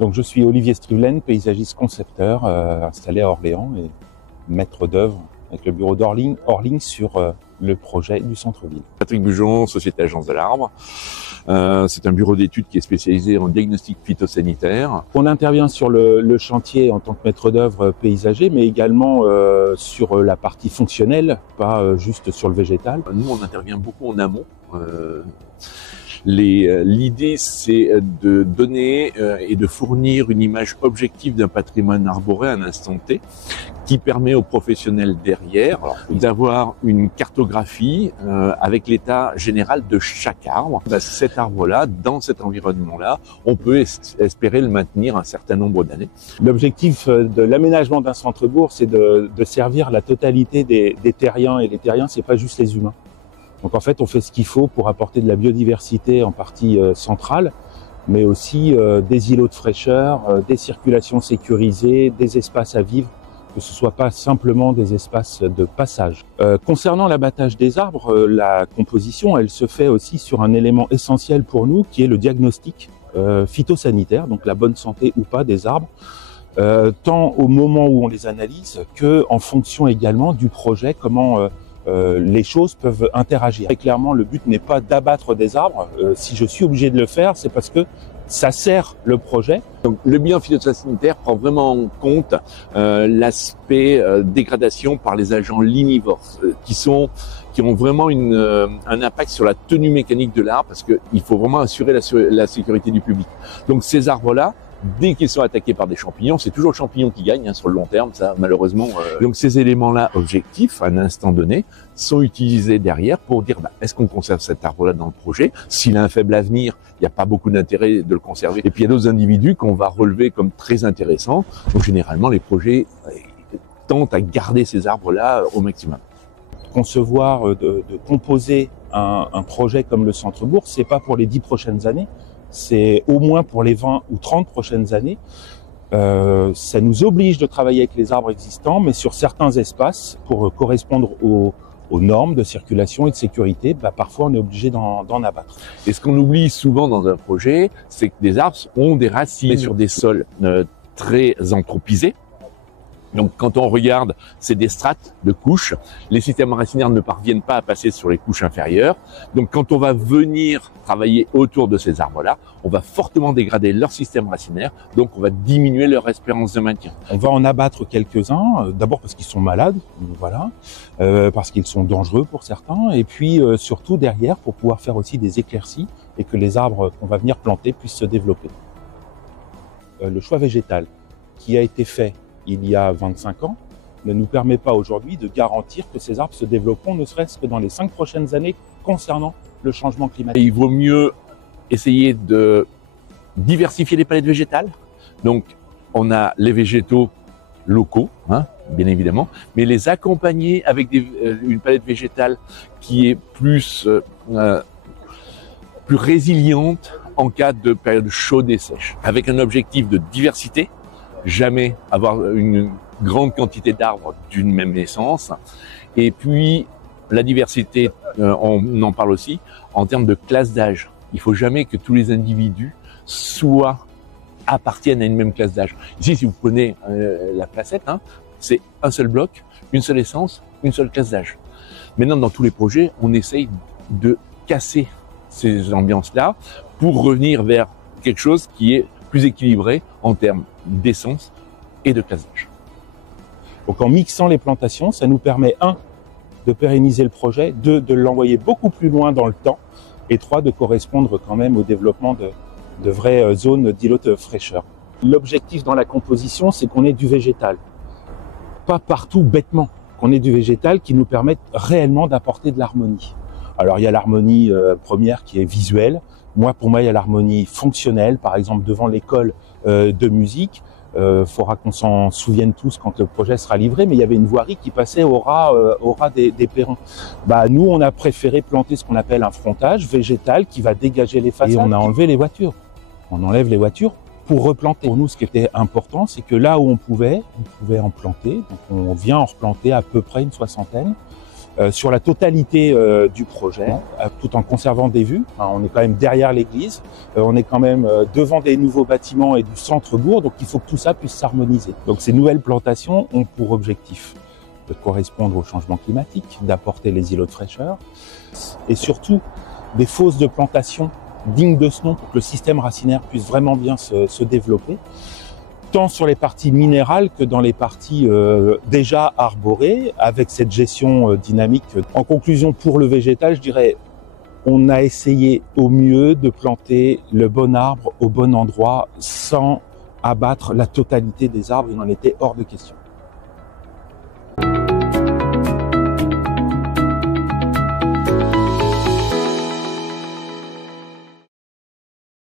Donc je suis Olivier Struvelaine, paysagiste concepteur, installé à Orléans et maître d'œuvre avec le bureau d'Orling sur le projet du centre-ville. Patrick Bujon, Société Agence de l'Arbre. C'est un bureau d'études qui est spécialisé en diagnostic phytosanitaire. On intervient sur le chantier en tant que maître d'œuvre paysager, mais également sur la partie fonctionnelle, pas juste sur le végétal. Nous, on intervient beaucoup en amont. L'idée, c'est de donner et de fournir une image objective d'un patrimoine arboré à un instant T, qui permet aux professionnels derrière d'avoir une cartographie avec l'état général de chaque arbre. Cet arbre-là, dans cet environnement-là, on peut espérer le maintenir un certain nombre d'années. L'objectif de l'aménagement d'un centre-bourg, c'est de servir la totalité des terriens, et les terriens, c'est pas juste les humains. Donc en fait, on fait ce qu'il faut pour apporter de la biodiversité en partie centrale, mais aussi des îlots de fraîcheur, des circulations sécurisées, des espaces à vivre, que ce soit pas simplement des espaces de passage. Concernant l'abattage des arbres, la composition, elle se fait aussi sur un élément essentiel pour nous, qui est le diagnostic phytosanitaire, donc la bonne santé ou pas des arbres, tant au moment où on les analyse que en fonction également du projet, comment les choses peuvent interagir. Très clairement, le but n'est pas d'abattre des arbres. Si je suis obligé de le faire, c'est parce que ça sert le projet. Donc, le bilan phytosanitaire prend vraiment en compte l'aspect dégradation par les agents lignivores qui ont vraiment un impact sur la tenue mécanique de l'arbre, parce qu'il faut vraiment assurer la sécurité du public. Donc ces arbres-là, dès qu'ils sont attaqués par des champignons, c'est toujours le champignon qui gagne sur le long terme, ça malheureusement. Donc ces éléments-là objectifs, à un instant donné, sont utilisés derrière pour dire est-ce qu'on conserve cet arbre-là dans le projet? S'il a un faible avenir, il n'y a pas beaucoup d'intérêt de le conserver. Et puis il y a d'autres individus qu'on va relever comme très intéressants. Donc généralement, les projets tentent à garder ces arbres-là au maximum. Concevoir, de composer un projet comme le centre-bourg, c'est pas pour les 10 prochaines années. C'est au moins pour les 20 ou 30 prochaines années. Ça nous oblige de travailler avec les arbres existants, mais sur certains espaces, pour correspondre aux normes de circulation et de sécurité, parfois on est obligé d'en abattre. Et ce qu'on oublie souvent dans un projet, c'est que des arbres ont des racines sur des sols très anthropisés. Donc quand on regarde, c'est des strates de couches. Les systèmes racinaires ne parviennent pas à passer sur les couches inférieures. Donc quand on va venir travailler autour de ces arbres-là, on va fortement dégrader leur système racinaire. Donc on va diminuer leur espérance de maintien. On va en abattre quelques-uns, d'abord parce qu'ils sont malades, voilà, parce qu'ils sont dangereux pour certains, et puis surtout derrière pour pouvoir faire aussi des éclaircies et que les arbres qu'on va venir planter puissent se développer. Le choix végétal qui a été fait il y a 25 ans, ne nous permet pas aujourd'hui de garantir que ces arbres se développeront, ne serait-ce que dans les 5 prochaines années concernant le changement climatique. Et il vaut mieux essayer de diversifier les palettes végétales. Donc, on a les végétaux locaux, bien évidemment, mais les accompagner avec une palette végétale qui est plus résiliente en cas de période chaude et sèche, avec un objectif de diversité. Jamais avoir une grande quantité d'arbres d'une même essence. Et puis, la diversité, on en parle aussi, en termes de classe d'âge. Il faut jamais que tous les individus appartiennent à une même classe d'âge. Ici, si vous prenez la placette, c'est un seul bloc, une seule essence, une seule classe d'âge. Maintenant, dans tous les projets, on essaye de casser ces ambiances-là pour revenir vers quelque chose qui est plus équilibré en termes d'essence et de classe d'âge. Donc en mixant les plantations, ça nous permet 1, de pérenniser le projet, 2, de l'envoyer beaucoup plus loin dans le temps, et 3, de correspondre quand même au développement de vraies zones d'îlots de fraîcheur. L'objectif dans la composition, c'est qu'on ait du végétal. Pas partout bêtement, qu'on ait du végétal qui nous permette réellement d'apporter de l'harmonie. Alors il y a l'harmonie première qui est visuelle. Pour moi, il y a l'harmonie fonctionnelle. Par exemple, devant l'école de musique, faudra qu'on s'en souvienne tous quand le projet sera livré, mais il y avait une voirie qui passait au ras des perrons. Nous, on a préféré planter ce qu'on appelle un frontage végétal qui va dégager les façades. Et on a enlevé les voitures. On enlève les voitures pour replanter. Pour nous, ce qui était important, c'est que là où on pouvait en planter. Donc on vient en replanter à peu près une 60aine. sur la totalité du projet, tout en conservant des vues. On est quand même derrière l'église, on est quand même devant des nouveaux bâtiments et du centre-bourg, donc il faut que tout ça puisse s'harmoniser. Donc ces nouvelles plantations ont pour objectif de correspondre au changement climatique, d'apporter les îlots de fraîcheur, et surtout des fosses de plantation dignes de ce nom pour que le système racinaire puisse vraiment bien se développer, tant sur les parties minérales que dans les parties déjà arborées, avec cette gestion dynamique. En conclusion, pour le végétal, je dirais, on a essayé au mieux de planter le bon arbre au bon endroit sans abattre la totalité des arbres, il en était hors de question.